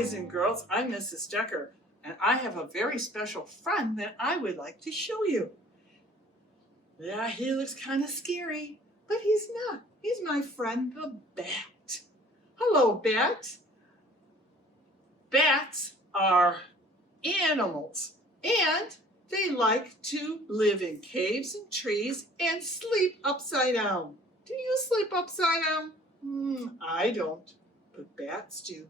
boys and girls, I'm Mrs. Decker, and I have a very special friend that I would like to show you. Yeah, he looks kind of scary, but he's not. He's my friend, the bat. Hello, bat. Bats are animals, and they like to live in caves and trees and sleep upside down. Do you sleep upside down? I don't, but bats do.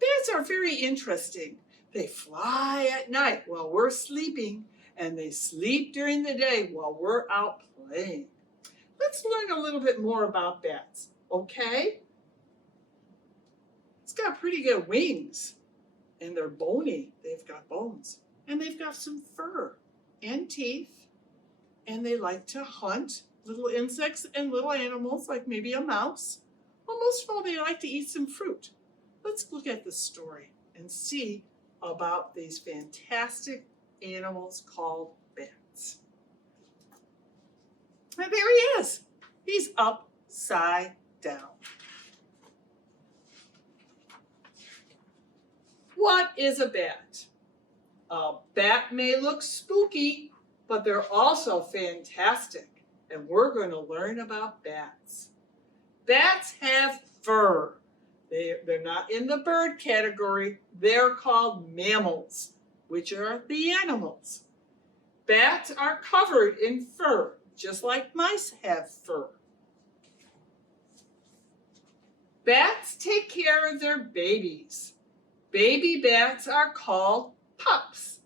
Bats are very interesting. They fly at night while we're sleeping, and they sleep during the day while we're out playing. Let's learn a little bit more about bats, okay? It's got pretty good wings, and they're bony. They've got bones, and they've got some fur and teeth, and they like to hunt little insects and little animals like maybe a mouse. Well, most of all, they like to eat some fruit. Let's look at the story and see about these fantastic animals called bats. And there he is. He's upside down. What is a bat? A bat may look spooky, but they're also fantastic. And we're going to learn about bats. Bats have fur. They're not in the bird category. They're called mammals, which are the animals. Bats are covered in fur, just like mice have fur. Bats take care of their babies. Baby bats are called pups.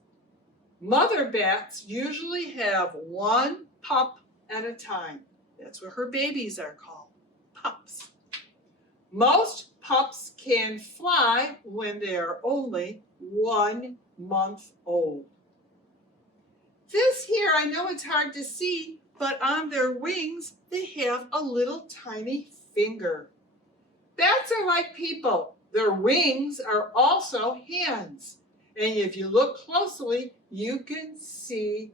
Mother bats usually have one pup at a time. That's what her babies are called, pups. Most pups can fly when they are only 1 month old. This here, I know it's hard to see, but on their wings, they have a little tiny finger. Bats are like people. Their wings are also hands. And if you look closely, you can see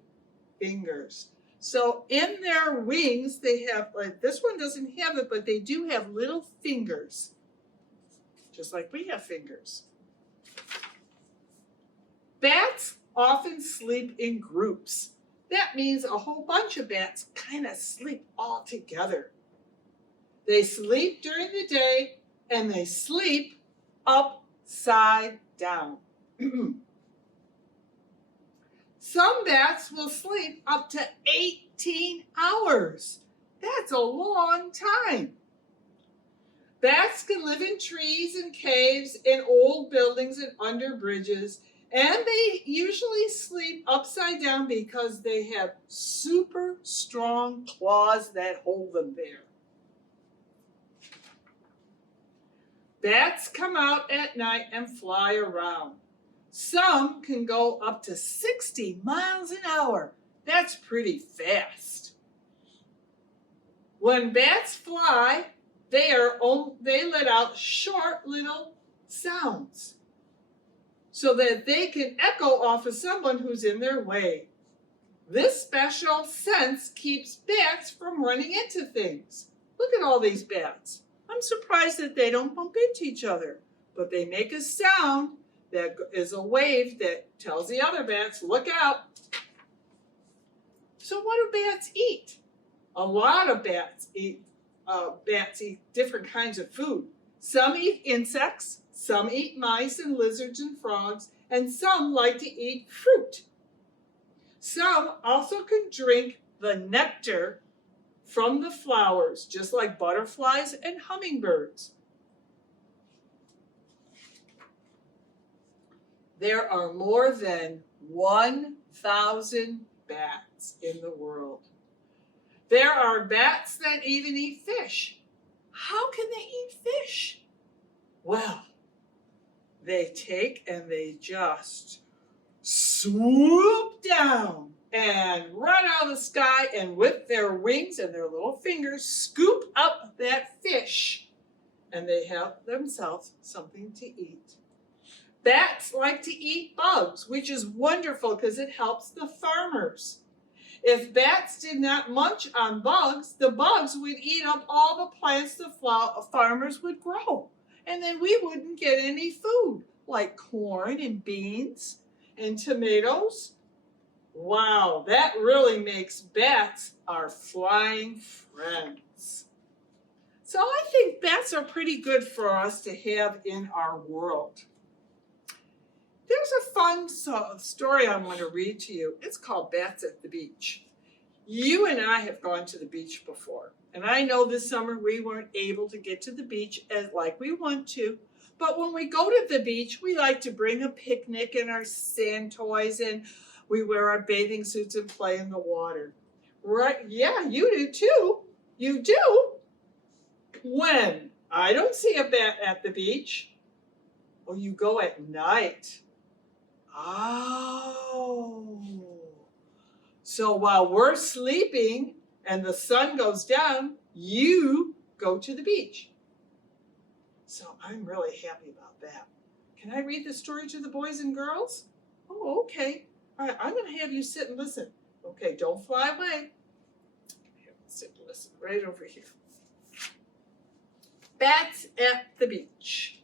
fingers. So in their wings, they have, like this one doesn't have it, but they do have little fingers, just like we have fingers. Bats often sleep in groups. That means a whole bunch of bats kind of sleep all together. They sleep during the day and they sleep upside down. Some bats will sleep up to 18 hours. That's a long time. Bats can live in trees and caves, in old buildings and under bridges, and they usually sleep upside down because they have super strong claws that hold them there. Bats come out at night and fly around. Some can go up to 60 miles an hour. That's pretty fast. When bats fly, they let out short little sounds so that they can echo off of someone who's in their way. This special sense keeps bats from running into things. Look at all these bats. I'm surprised that they don't bump into each other, but they make a sound that is a wave that tells the other bats, look out. So what do bats eat? A lot of bats eat different kinds of food. Some eat insects, some eat mice and lizards and frogs, and some like to eat fruit. Some also can drink the nectar from the flowers, just like butterflies and hummingbirds. There are more than 1,000 bats in the world. There are bats that even eat fish. How can they eat fish? Well, they take and they just swoop down and run out of the sky and with their wings and their little fingers scoop up that fish, and they have themselves something to eat. Bats like to eat bugs, which is wonderful because it helps the farmers. If bats did not munch on bugs, the bugs would eat up all the plants the farmers would grow, and then we wouldn't get any food. like corn and beans and tomatoes. Wow, that really makes bats our flying friends. So I think bats are pretty good for us to have in our world. There's a fun story I want to read to you. It's called Bats at the Beach. You and I have gone to the beach before, and I know this summer we weren't able to get to the beach like we want to, but when we go to the beach, we like to bring a picnic and our sand toys, and we wear our bathing suits and play in the water. Right? Yeah, you do too. You do. When? I don't see a bat at the beach. Oh, you go at night. Oh. So while we're sleeping and the sun goes down, you go to the beach. So I'm really happy about that. Can I read the story to the boys and girls? Oh, okay. All right, I'm going to have you sit and listen. Okay, don't fly away. Sit and listen right over here. Bats at the beach.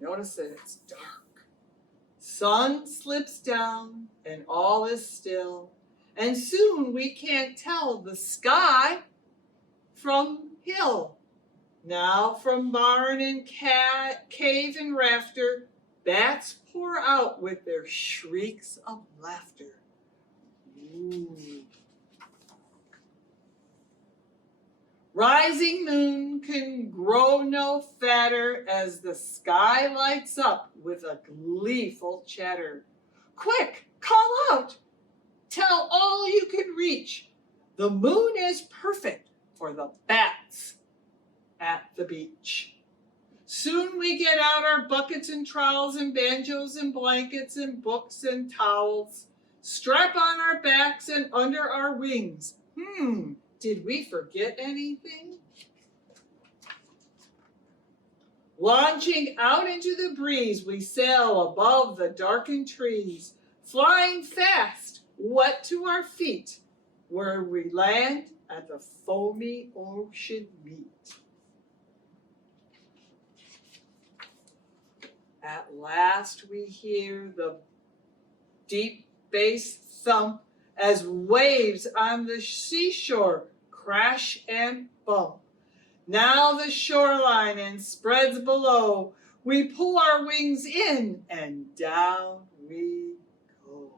Notice that it's dark. Sun slips down and all is still, and soon we can't tell the sky from hill. Now from barn and cave and rafter, bats pour out with their shrieks of laughter. Ooh. Rising moon can grow no fatter as the sky lights up with a gleeful chatter. Quick, call out, tell all you can reach. The moon is perfect for the bats at the beach. Soon we get out our buckets and trowels and banjos and blankets and books and towels. Strap on our backs and under our wings. Did we forget anything? Launching out into the breeze, we sail above the darkened trees, flying fast, wet to our feet, where we land at the foamy ocean meet. At last we hear the deep bass thump as waves on the seashore crash and bump. Now the shoreline and spreads below. We pull our wings in and down we go.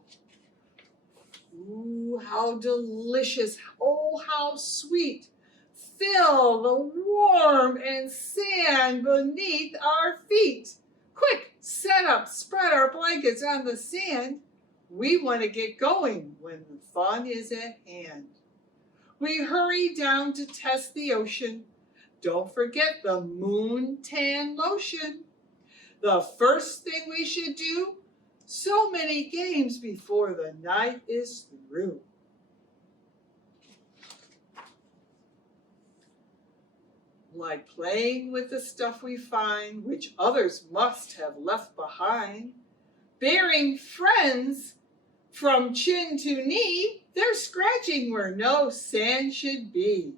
Ooh, how delicious. Oh, how sweet. Feel the warm and sand beneath our feet. Quick, set up, spread our blankets on the sand. We want to get going when the fun is at hand. We hurry down to test the ocean. Don't forget the moon tan lotion. The first thing we should do, so many games before the night is through. Like playing with the stuff we find, which others must have left behind. Bearing friends from chin to knee, they're scratching where no sand should be.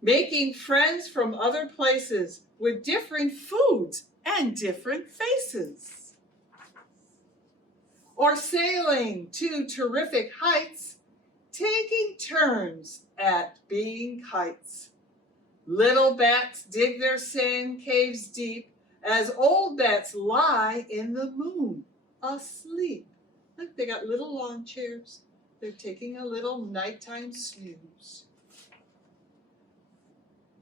Making friends from other places with different foods and different faces. Or sailing to terrific heights, taking turns at being kites. Little bats dig their sand caves deep as old bats lie in the moon asleep. Look, they got little lawn chairs. They're taking a little nighttime snooze.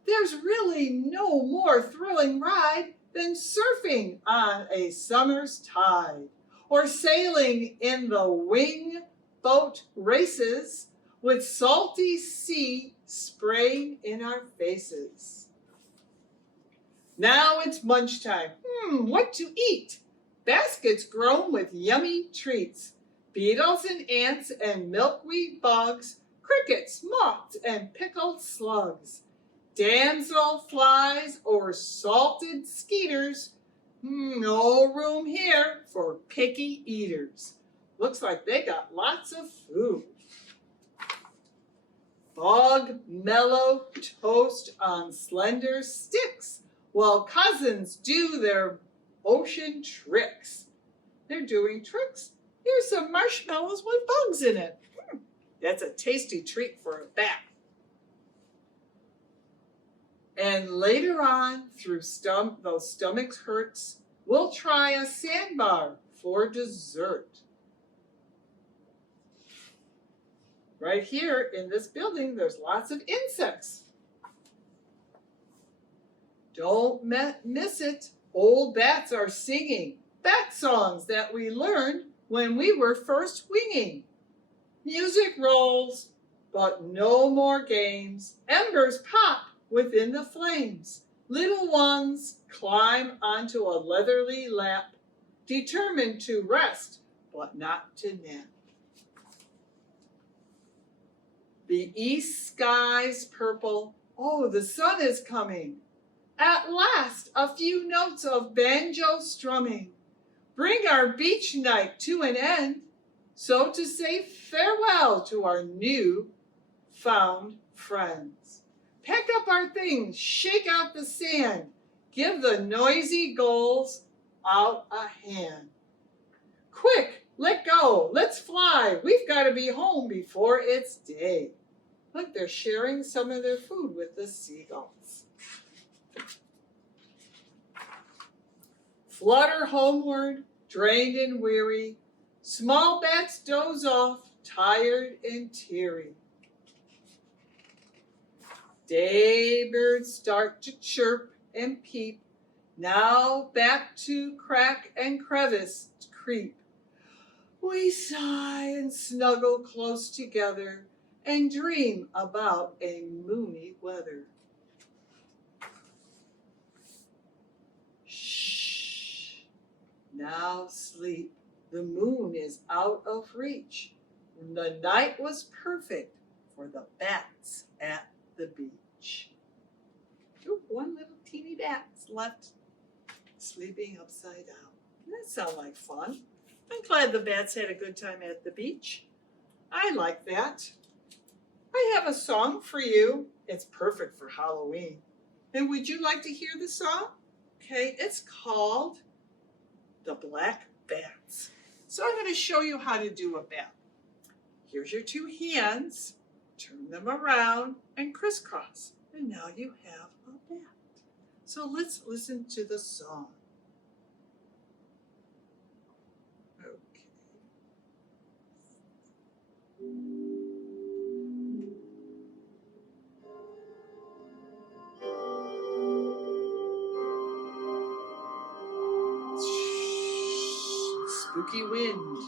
There's really no more thrilling ride than surfing on a summer's tide, or sailing in the wing boat races with salty sea spraying in our faces. Now it's munch time. What to eat? Baskets grown with yummy treats. Beetles and ants and milkweed bugs, crickets, moths, and pickled slugs. Damsel flies or salted skeeters. No room here for picky eaters. Looks like they got lots of food. Bog mellow toast on slender sticks while cousins do their ocean tricks. They're doing tricks. Here's some marshmallows with bugs in it. That's a tasty treat for a bat. And later on, through those stomach hurts, we'll try a sandbar for dessert. Right here in this building, there's lots of insects. Don't miss it. Old bats are singing bat songs that we learned when we were first winging. Music rolls, but no more games. Embers pop within the flames. Little ones climb onto a leathery lap, determined to rest, but not to nap. The east sky's purple. Oh, the sun is coming. At last, a few notes of banjo strumming bring our beach night to an end, so to say farewell to our new found friends. Pack up our things, shake out the sand, give the noisy gulls out a hand. Quick, let go, let's fly, we've got to be home before it's day. Look, they're sharing some of their food with the seagulls. Flutter homeward, drained and weary, small bats doze off, tired and teary. Daybirds start to chirp and peep, now back to crack and crevice creep. We sigh and snuggle close together and dream about a moony weather. Shh, now sleep, the moon is out of reach. The night was perfect for the bats at the beach. Ooh, one little teeny bat's left sleeping upside down. That sounds like fun. I'm glad the bats had a good time at the beach. I like that. I have a song for you. It's perfect for Halloween. And would you like to hear the song? Okay, it's called The Black Bats. So I'm going to show you how to do a bat. Here's your two hands. Turn them around and crisscross. And now you have a bat. So let's listen to the song. Okay. Spooky wind.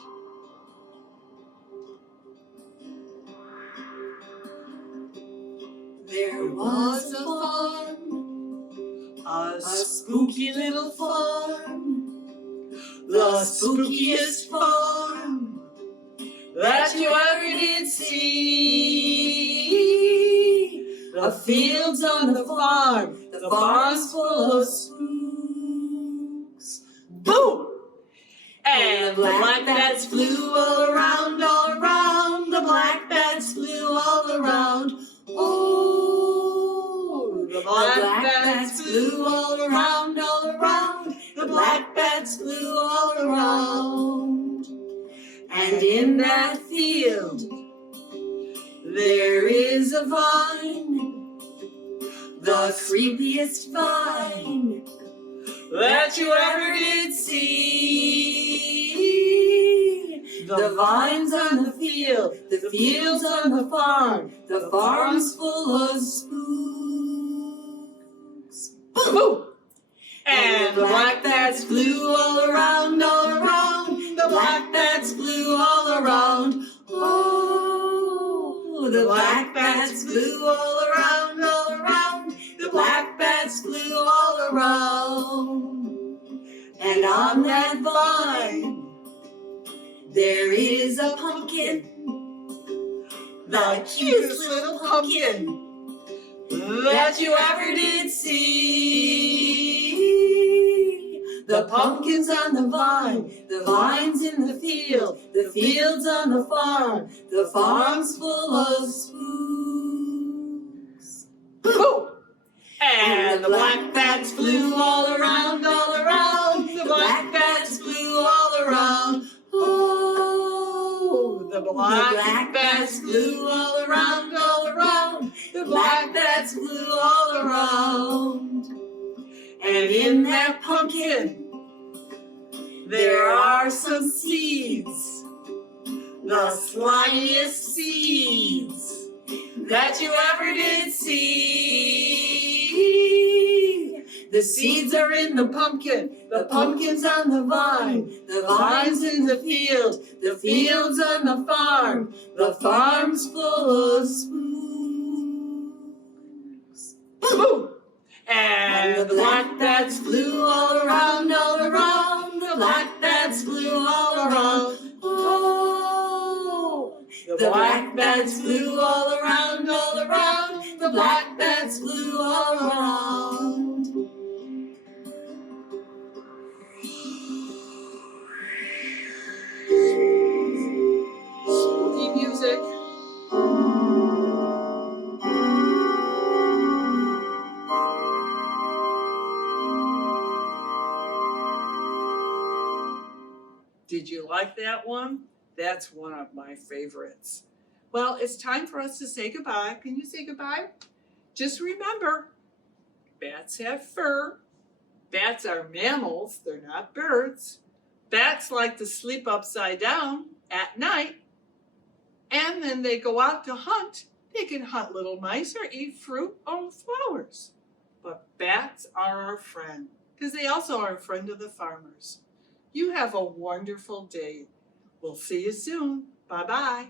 There was a farm, a spooky little farm, the spookiest farm that you ever did see. The fields on the farm, the farm's full of spooks. Boom! And the black bats flew all around, all around. The black bats flew all around. Oh, the black bats flew all around, all around. The black bats flew all around. And in that field there is a vine, the creepiest vine that you ever did see. The vines on the field, the fields on the farm's full of spooks. Boom! Boom! And the black bats flew all around, all around. The black bats flew all around. Oh, the black bats flew all around, all around. The black bats flew all around. And on that vine there is a pumpkin, the cutest little pumpkin that you ever did see. The pumpkin's on the vine, the vine's in the fields on the farm's full of spooks. Boom! And the black bats flew all around, all around. The black bats flew all around. Oh, The black bats flew all around, all around. The black bats flew all around. And in that pumpkin, there are some seeds. The slimiest seeds that you ever did see. The seeds are in the pumpkin, the pumpkin's on the vine, the vine's in the field's on the farm's full of spoons. Boom! And the black bats flew all around, all around. The black bats flew all around. Oh, the black bats flew all around, all around. The black bats flew all around. Spooky music. Did you like that one? That's one of my favorites. Well, it's time for us to say goodbye. Can you say goodbye? Just remember, bats have fur. Bats are mammals, they're not birds. Bats like to sleep upside down at night. And then they go out to hunt. They can hunt little mice or eat fruit or flowers. But bats are our friend, because they also are a friend of the farmers. You have a wonderful day. We'll see you soon. Bye-bye.